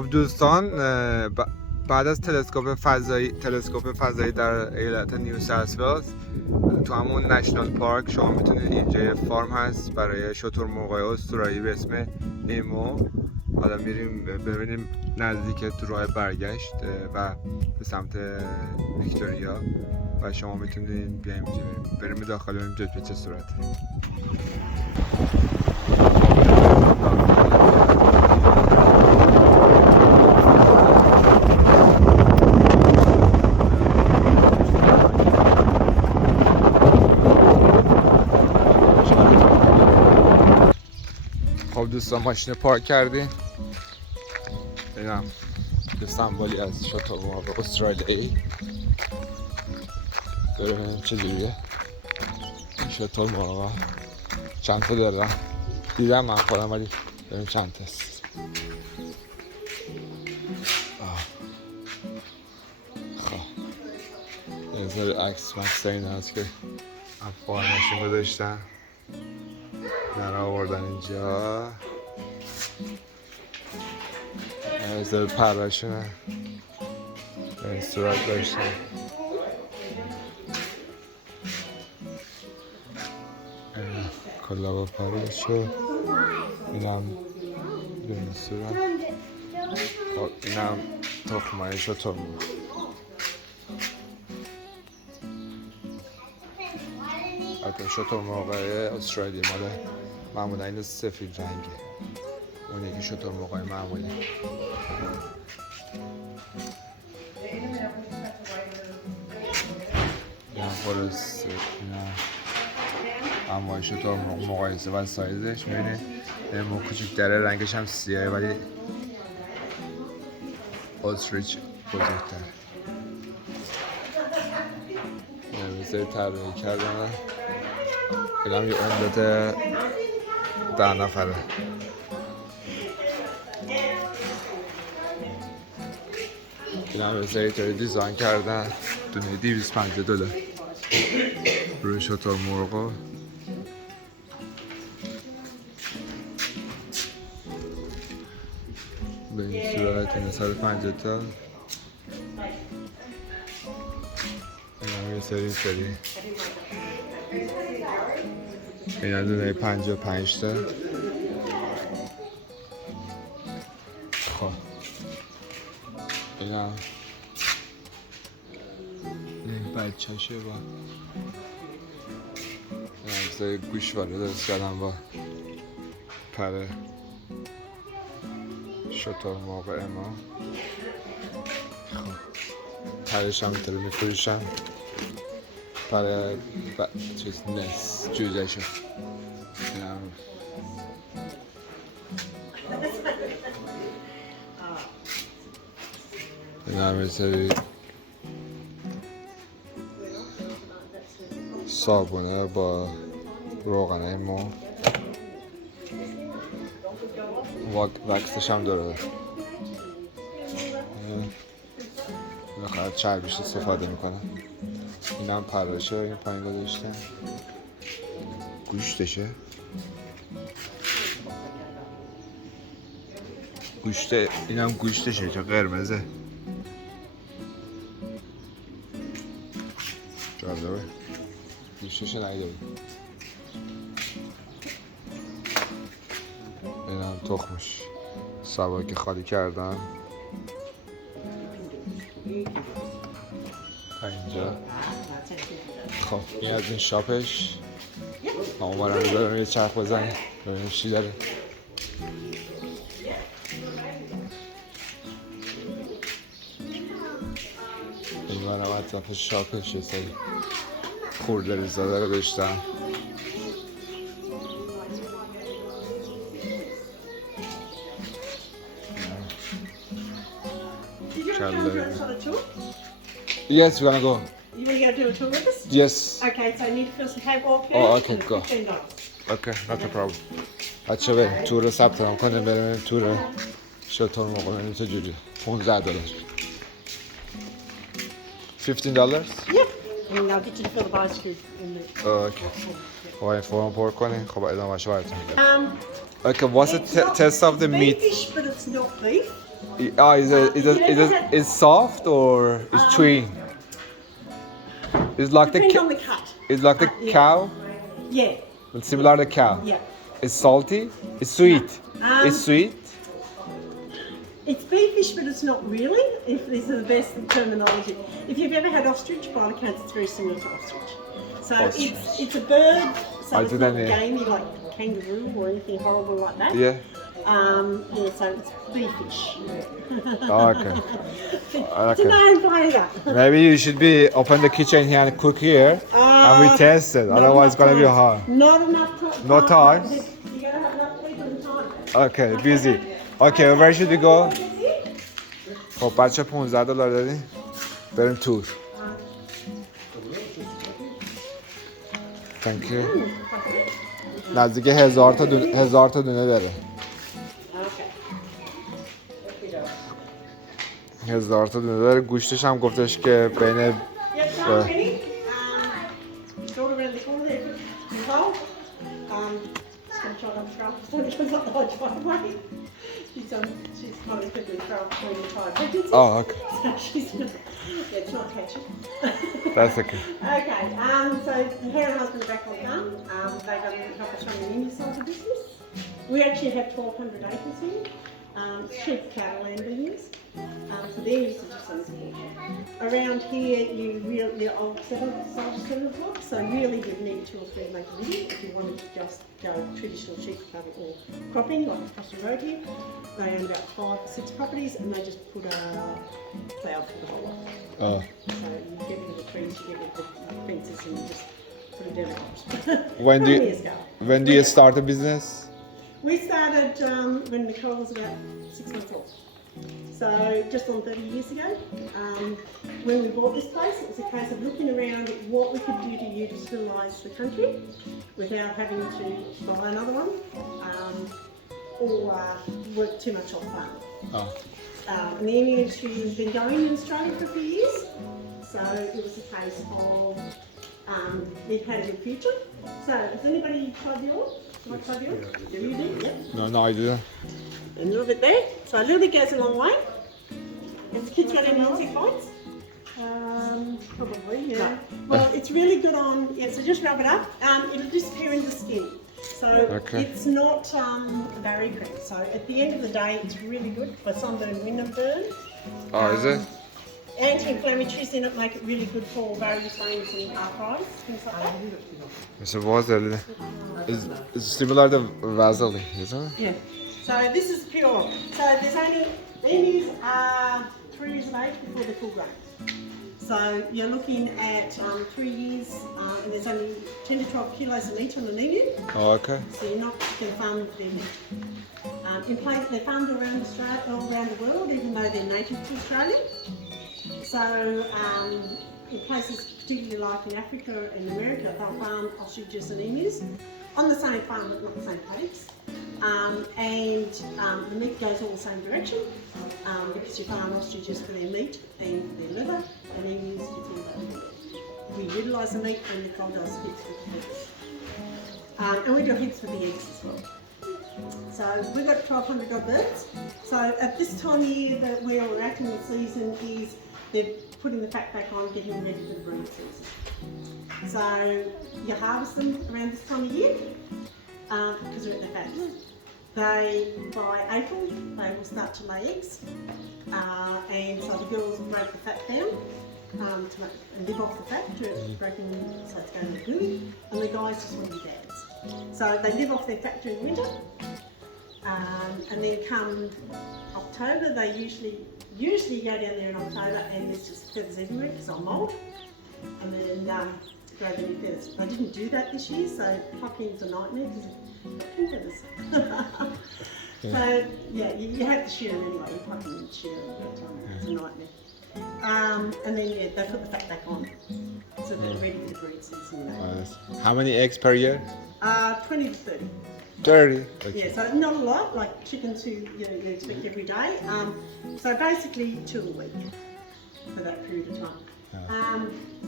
خب دوستان، بعد از تلسکوپ فضایی در ایالت نیو ساوت ولز تو همون نشنال پارک شما میتونید، اینجا یه فارم هست برای شترمرغ‌های استرالیایی به اسم ایمو. حالا میریم ببینیم نزدیک تو راه برگشت و به سمت ویکتوریا و شما میتونید بیایم بریم داخل ببینیم به چه صورته. خب دوستان، ماشین پارک کردیم. اینم یه سمبولی از شترمرغ استرالیایی. ببینیم چجوریه این شترمرغ. چند تا دارم دیدم من خودم، ولی ببینیم چند تاست. خب یه ذره عکس مکس این هست که افغان ماشین گذاشتن در آوردن اینجا. یه ذره پراشونه به این صورت داشتن. کلا با پراشو اینم به این صورت. خب اینم تخمای شترمرغ. البته شترمرغ استرالیا مال معمولا این سفید رنگه، اون یکی شترمرغ معمولی. یه خلاص انواع شترمرغ مقایسه و سایزش میبینید. مو کوچیک‌تره، رنگش هم سیاهه ولی استریچ بزرگتره. بزرگ طراحی کردن. اینم یه عمدت 10 نفره. اینم بزرگ طراحی دیزاین کردن. دونه $250 روی شترمرغ. به این صورت این 150 تا. این یه سری این هم دونه 55 تا. خب این هم این بچه شه با این هم گوشواره درست کردم با پر شترمرغ اما. خب پرش هم اینطوری میفروشن، پر چیز نس جوجه شد. این هم یه سری صابونه با روغن مو. وکسش هم داره. بخاطر چربیش استفاده میکنن. این هم پراشه، این پایین گذاشتن. گوشتشه. این هم گوشتشه چه قرمزه. جالبه. گوشتشه نداره. این هم تخمش. سبایی که خالی کردن. اینجا. خب این از این شاپش. اومدم بذارم یه چرخ بزنیم ببینیم چی داره. این برم اطراف شاپش یه سری خورده ریزاده رو داشتم. Yes, we're gonna go. You want to go do a tour with us? Yes. Okay, so you need to fill some paperwork out. Oh, okay, go. $15. Okay, not a problem. بچه بریم تور رو ثبت نام کنیم، بریم تور شترمرغ ببینیم چجوریه. $15. $15? Yep. And I'll get you to fill the bicycle in the... اوکی. خب این فرم پر کنیم. خب ادامه‌اش براتون میگم. Okay, what's the taste of the meat? Beefish, but it's not beef. Oh, is soft or is chewy? It's like Depends on the cut. It's like the Yeah. cow. Yeah, It's similar to cow. yeah. It's salty. It's sweet. It's sweet. It's beefish, but it's not really, if this is the best terminology. If you've ever had ostrich, by all accounts, it's very similar to ostrich. So Ostrich. it's a bird, so I it's did not that, yeah. gamey like kangaroo or anything horrible like that. Yeah. Yeah, so it's beefish. Oh, okay. It's a no-brainer. Maybe you should be open the kitchen here and cook here, and we test it. Otherwise, it's gonna be hard. Not enough time. No time? You gotta have enough people and time. Okay, busy. Okay, where should we go? خب بچه $15 دادیم بریم تور. Thank you. نزدیک 1000 تا دونه داره. 1000 تا دونه داره. گوشتش هم گفتش که بین It's all around the corner there. Nicole, just going to try not to throw up because it's not the whole driveway. She's kind of quickly throw up between the tire pregnancies. Oh, okay. So she's not, yeah, it's not catching. That's okay. Okay, so her and husband are back on the farm. They're going to help us run the India side of the business. We actually have 1,200 acres here. Sheep, cattle and vineyards. So they're used to just on this portion. Around here, you're old settlement blocks, so really you'd need 2 or 3 to make a living if you wanted to just go traditional sheep, cattle or cropping, like across the road here. They own about 5 or 6 properties and they just put a plough for the whole lot. Oh. So you get rid of the trees, you get rid of the fences and you just put it down the When do you start a business? We started when Nicole was about 6 months old. So just on 30 years ago, when we bought this place, it was a case of looking around at what we could do to utilise the country without having to buy another one or work too much off farm. Oh. And the Indian industry has been going in Australia for a few years, so it was a case of it had a good future. So has anybody tried the oil? You want to try the oil? Yeah, you do? Yep. No, I didn't. And a little bit there. So a little bit goes a long way. Have the kids got any insect bites? Probably, yeah. No. Well, it's really good on, yeah, so just rub it up. It'll disappear in the skin. So it's not a barrier cream. So at the end of the day, it's really good for sunburn, wind and burn. Oh, is it? Anti-inflammatories in it make it really good for various veins and arthritis, things like that. It's a water. It's similar to Vaseline, isn't it? Yeah. So this is pure. So there's only, emus are 3 years of age before they're full grown. So you're looking at 3 years and there's only 10 to 12 kilos of meat on an emu. Oh, okay. So you're not going to farm with them. They're farmed around Australia, all around the world, even though they're native to Australia. So in places particularly like in Africa and America, they'll farm ostriches and emus on the same farm but not the same paddocks. The meat goes all the same direction because you farm ostriches for their meat and their liver, and emus for their liver. We utilise the meat and Nicole does hits with the feathers. And we do hits with the eggs as well. So we've got 1,200 odd birds. So at this time of year that where we're at in the season is they're putting the fat back on, getting ready for the breeding season. So you harvest them around this time of year because they're at their fat. By April, they will start to lay eggs, and so the girls will break the fat down and live off the fat to breaking, so it's going to the glue, and the guys just want to be dads. So they live off their fat during the winter, and then come October, they usually go down there in October, and there's just feathers everywhere because I'm mould, and then grow the new feathers. They didn't do that this year, so plucking's a nightmare because you've got 2 feathers. So yeah, you have to shear them anyway. You pluck them and shear them, but it's a nightmare. And then yeah, they put the fat back on, so they're ready for the breed season. How many eggs per year? 20 to 30. 30. Okay. Yeah, so not a lot, like chickens who you expect every day. So basically 2 a week for that period of time.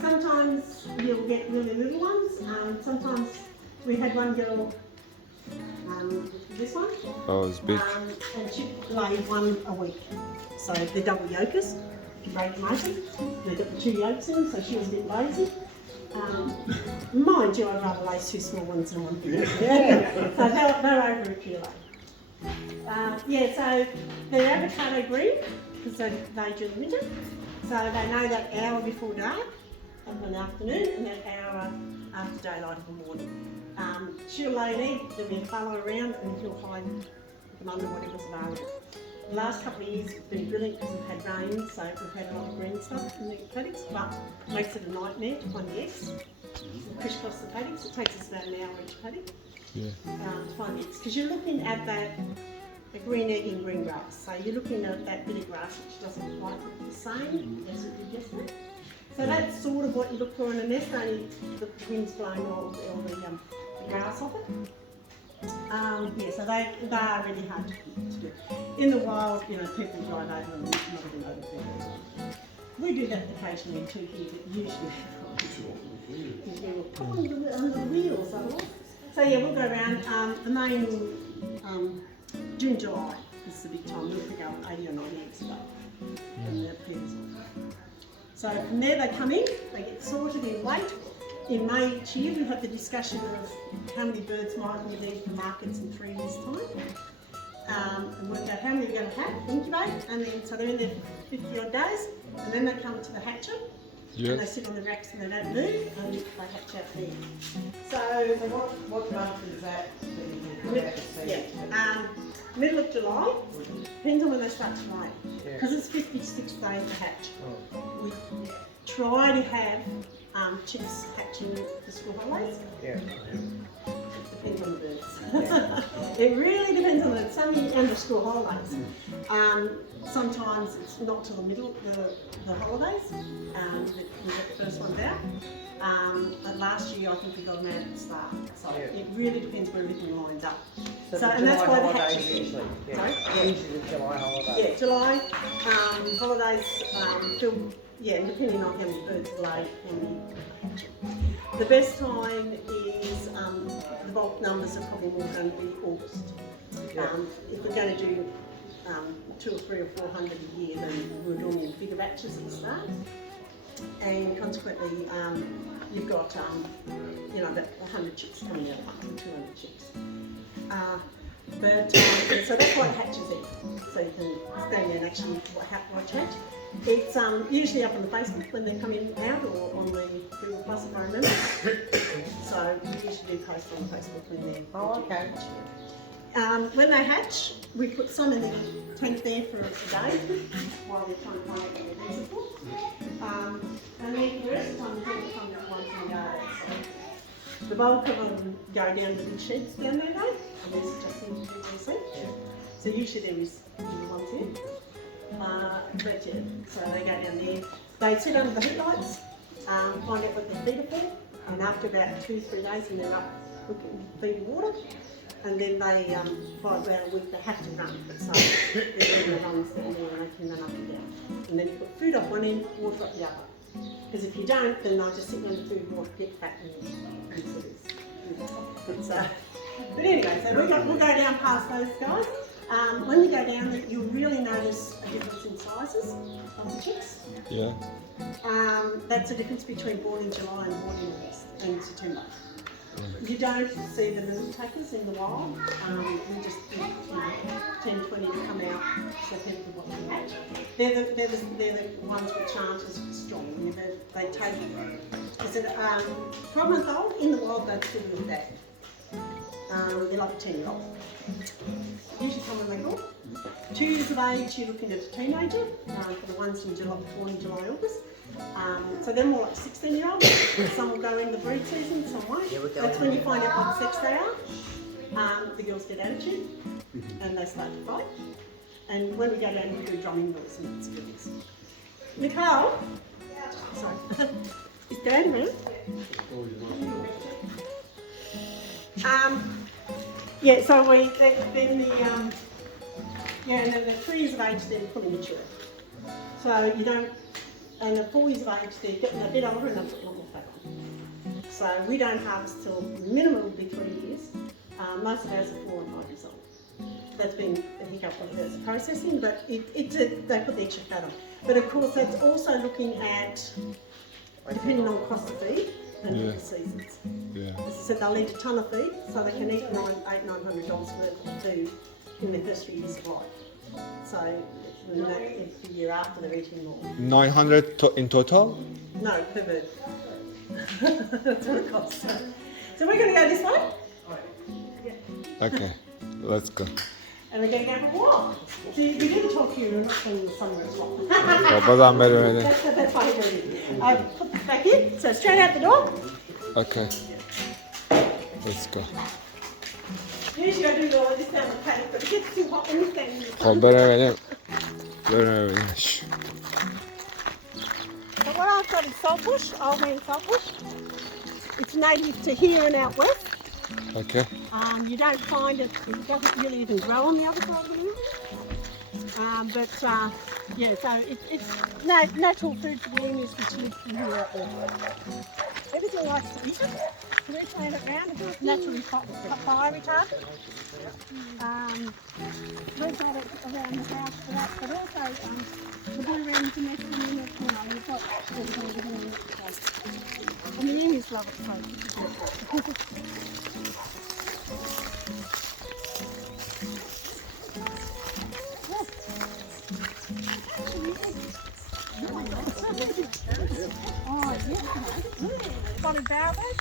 Sometimes you'll get really little ones. Sometimes we had one girl This one. Oh, it's big. And she lay one a week. So they're double yolkers. You break them open. They've got the 2 yolks in, so she was a bit lazy. Mind you, I'd rather lay 2 small ones than one. Yeah. So they're over a kilo. So they're avocado green because they during winter. So they know that hour before dark of an afternoon and that hour after daylight of the morning. She'll lay an egg, there'll be a fellow around and he'll hide them under whatever's available. The last couple of years it's been brilliant because we've had rain, so we've had a lot of green stuff in the paddocks, but it makes it a nightmare to find the eggs. We crisscross the paddocks, it takes us about an hour each paddock to find the eggs. Because you're looking at a green egg in green grass, so you're looking at that bit of grass which doesn't quite look the same as it did yesterday. So that's sort of what you look for in a nest, only the wind's blowing all the grass off it. So they are really hard to do. In the wild, people drive over them and not even over there. We do that occasionally too here, but usually we'll put them under the wheels otherwise. So we'll go around. The main June, July is the big time. We'll pick up 80 or 90 eggs a day. And they're peas. So from there they come in, they get sorted in weight. In May each year we have the discussion of how many birds might we need for markets in 3 years' time. And work out how many we're going to have, incubate, and then so they're in there for 50 odd days, and then they come to the hatcher. And they sit on the racks and they don't move, and they hatch out there. So what month is that? Middle of July, depends on when they start to lay. Because it's 56 days to hatch. We try to have chicks hatching for school holidays. It depends on the birds. It really depends on the birds. Some years under school holidays. Sometimes it's not till the middle of the holidays. We get the first ones out. And last year I think we got them out at the start. So it really depends where everything lines up. So and that's why the hatch usually. Sorry? Usually the July holidays. Yeah, July holidays. Depending on how many birds are laid, how many hatch. The best time is the bulk numbers are probably more going to be August. If we're going to do 200 or 300 or 400 a year, then we're doing in bigger batches at the start. And consequently, you've got about 100 chicks coming out, up to 200 chicks. So that's why it hatches in. So you can stand there and actually watch hatch. It's usually up on the Facebook when they come in out, or on the Google Plus if I remember. So we usually do post on Facebook when they're when they hatch, we put some in the tank there for a day while they're trying to find out what they're for. And then the rest of the time they come out once in a day. So the bulk of them go down to the big sheds down there though, and there's just individual seats. So usually there is ones in. So they go down there. They sit under the headlights, find out what their feet are for, and after about 2-3 days, and they're up looking feeding water. And then they, by about a week, they have to run. So they're going to run stand there and they can run up and down. And then you put food up one end, water up the other. Because if you don't, then they'll just sit on the food and water, get fat and so but anyway, so we'll go down past those guys. When you go down, you'll really notice a difference in sizes of the chicks. That's the difference between born in July and born in August and September. You don't see the little takers in the wild. We just think 10, 20 to come out so people watch them hatch. They're the ones which aren't as strong. They take, is it 12 month old? In the wild they're still with dad. They're like a 10-year-old. Usually come when they're born. 2 years of age, you're looking at a teenager, for the ones from July, born in July, August. So they're more like 16-year-olds. Some will go in the breed season, some won't. That's when you find out what sex they are. The girls get attitude and they start to fight. And when we go down, we do drumming noise and it's good. Nicole? Sorry. Is Dad around? So and then at 3 years of age, they're fully mature. So you don't, and at 4 years of age, they're getting a bit older and they've got a lot more fat on. So we don't harvest till minimum will be 3 years. Most of ours are 4 and 5 years old. That's been a hiccup with its processing, but they put the extra fat on. But of course, that's also looking at, depending on cost of feed and Yeah. the seasons. Yeah. As I said, they'll eat a ton of feed, so they can eat $900 worth of food in their first few years of life. So the year after, they're eating more. 900 in total? No, per bird. That's what it costs. So we're going to go this way, Okay, let's go. and we're going to go for a walk. See, we didn't talk to you, we're not from somewhere as well. خب بازم بریم. That's why we're doing it. Put this back in, so straight out the door. Okay. Let's go. Usually I do all of this down the paddock, but it gets too hot when you stand in the خب بریم. بریم. So what I've got is saltbush, old man saltbush. It's native to here and out west. Okay. You don't find it, it doesn't really even grow on the other side of the river. Yeah, so it's natural food for the emus which live from here out there. Everything likes to eat it. So we plant it round, it's naturally fire retardant. We've got it around the house for that, but also the blue wrens and nesting in it, you know, we've got everything living in it. And the emus love it so. Oh, yes. Spotted bowerbird.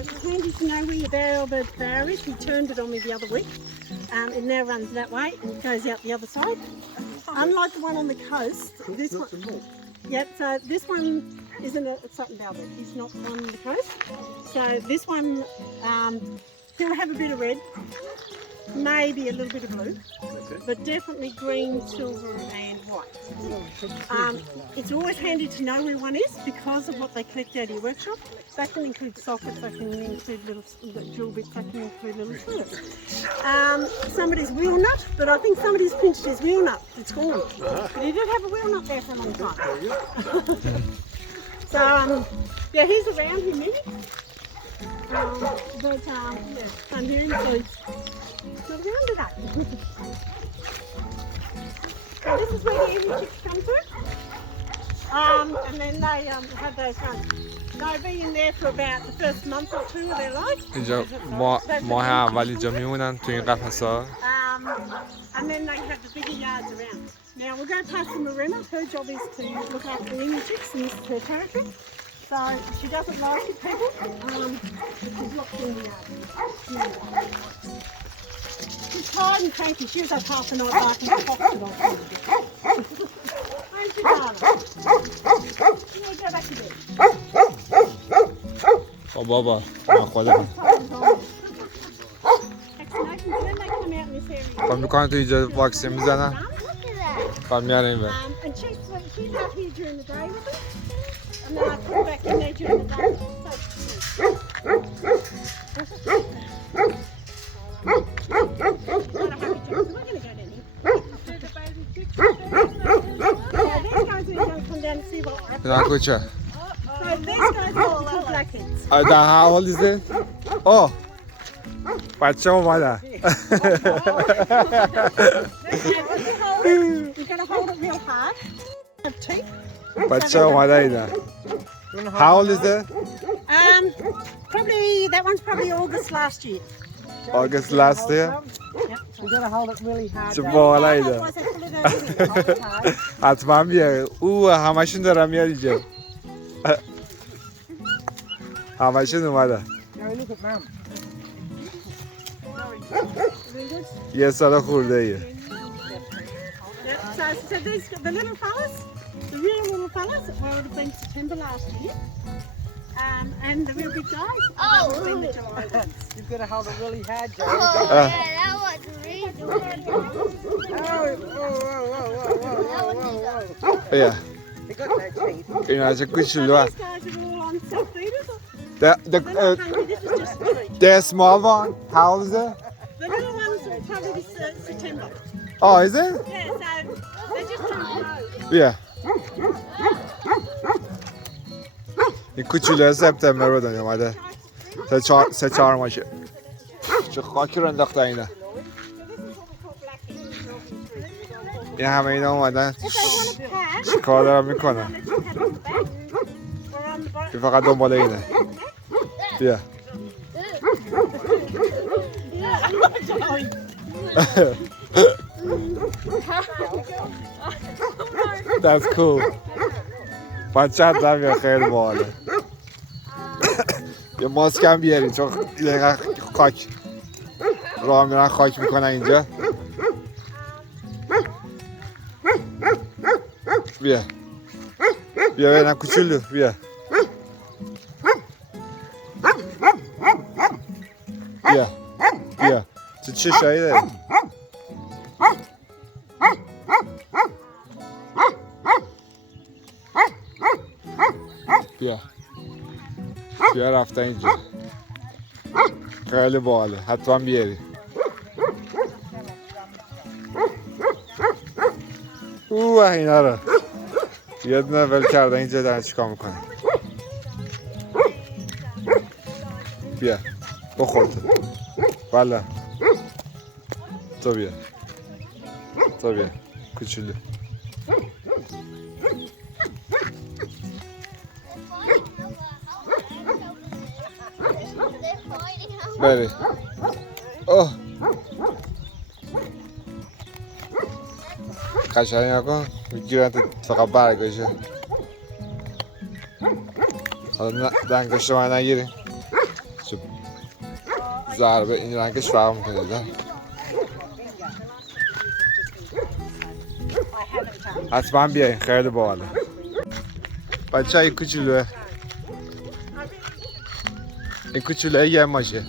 It's handy to know where your bowerbird bower is. He turned it on me the other week. It now runs that way and it goes out the other side. Unlike the one on the coast, this one. Yeah, so this one isn't a Sutton bowerbird. He's not the one on the coast. So this one, he'll have a bit of red, maybe a little bit of blue, but definitely green, silver and white. It's always handy to know where one is because of what they collect out of your workshop. That can include sockets, that can include little drill bits, that can include little screws. Somebody's wheel nut, but I think somebody's pinched his wheel nut. It's gone. But he did have a wheel nut there for a long time. So, yeah, he's around here maybe. Can't hear him, so he's not around today. So this is where the emu chicks come through. And then they have those runs. They'll be in there for about the first month or two of their life. اینجا ماه اول اینجا میمونن تو این قفس‌ها. And then they have the bigger yards around. Now we'll go past the marina. Her job is to look after the emu chicks, and this is her territory. So she doesn't like it, people. She's locked in the yard. She's tired and cranky. She was up half the night barking at the fox and all. Where's your father? You need to go back to bed. خب بابا من خودم. خب میکنن تو اینجا واکسین میزنن. خب میارن این بر. And she's out here during the day with us. And then I put her back in there during the day. نه کوچه. So these guys are two blackheads. How old is it? Oh. بچه اومدن. You've got to hold it real hard. Have teeth. بچه اومدن اینا. How old is it? Probably that one's probably August last year. August last year. You've got to hold it really hard. چه بالا اینا. Otherwise they pull it out of it. حتما بیار. همشون دارن میاد اینجا. همشون اومدن. Now look at Mum. یه سال خورده ایه. So these the little fellas, the real little fellas, well, it would have been September last year. And the real big guys, that would have been the July ones. You've got to hold it really hard, Joe. Oh, yeah, that was really Yeah. They got no teeth. اینا چه So کوچولو these هست. guys are all on self-feeders. The They're not hungry, this is just food. the small one. How old is it? The little ones will probably be September. Oh, is it? Yeah, so they're just trying to Yeah. این کوچولو سپتامبر بود اومده. سه چهار ماشه. چه خاکی رو انداختن اینا. این همه اینا اومدن چی کار دارن میکنن. این فقط دنبال اینه. بیا. That's cool. بچه حتما بیا خیلی باحاله. یه ماسک هم بیاری چون اینقدر خاک راه میرن خاک میکنن اینجا. بیا بیا ببینم کوچولو بیا بیا بیا چه چشایی داری؟ بیا بیا رفتن اینجا خیلی باحاله حتما بیاری. اوه اینا رو یه دونه ول کردن اینجا دارن چیکار میکنن. بیا بخور تو. بله تو بیا تو بیا کوچولو. بری اوه قشنگ نکن میگیرن تو فقط برگاشه. حالا رنگش رو من نگیریم ضربه این رنگش فرق میکنه. حتما بیاین خیلی باحاله. بچه این کوچولوه این کوچولوه یه ماشه.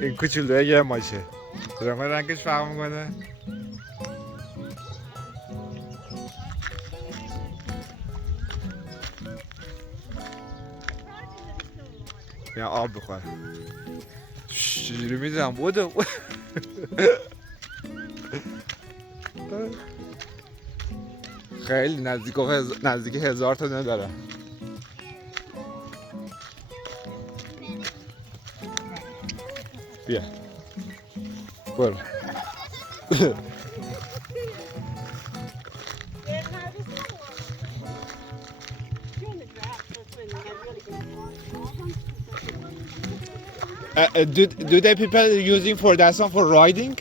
این کوچولوه یه ماشه رنگش فرق میکنه. یا آب بخور. چجوری میزنم بودو. خیلی نزدیک 1000 تا نداره. بیا برو. Do they people using for that one for riding?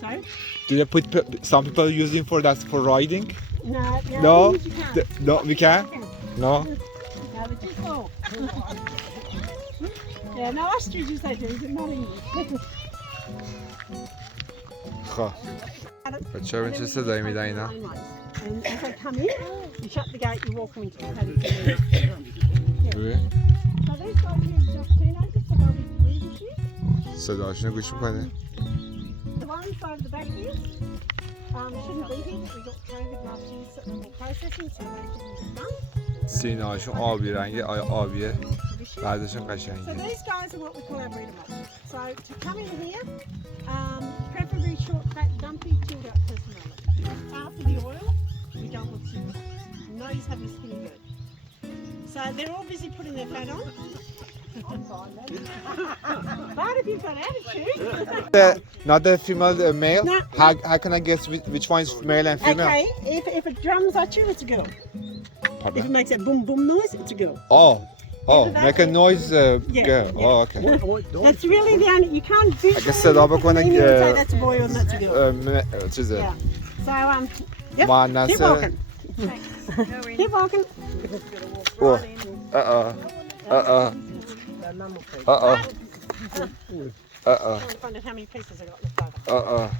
Sorry? Do they put some people using for that for riding? No, No, you can't. No, we can. No. No, they're too full. Yeah, no ostriches they do, but not English. خب بچه ها چه صدایی میدن اینا؟ And as they come in, you shut the gate, you walk them into the paddock. So these guys here are just teenagers, so they'll be free this year. صداشونو گوش میکنه؟ The ones over the back here shouldn't be here, but we got COVID last year, so they're processing, so they shouldn't be done. سینه هاشون آبی رنگه آبیه بعدشون So قشنگه. these guys are what we call our breeder mods. So to come in here, preferably short, fat, dumpy, chilled out personality. After the oil, you don't want super fat. Nose have a skinny bird. So they're all busy putting their fat on. But if you've got attitude. Not the female, male? No. How can I guess which one is male and female? Okay, if it drums at you, it's a girl. If it makes a boom boom noise, it's a girl. Oh, that make a noise, girl. yeah. Oh, okay. That's really the only, you can't اگه صدا بکنه visually say that's a boy or that's a girl. چیزه Yeah. So, yep, keep مؤنثه. walking. Keep walking. اوه Trying to find out how many pieces I got left over.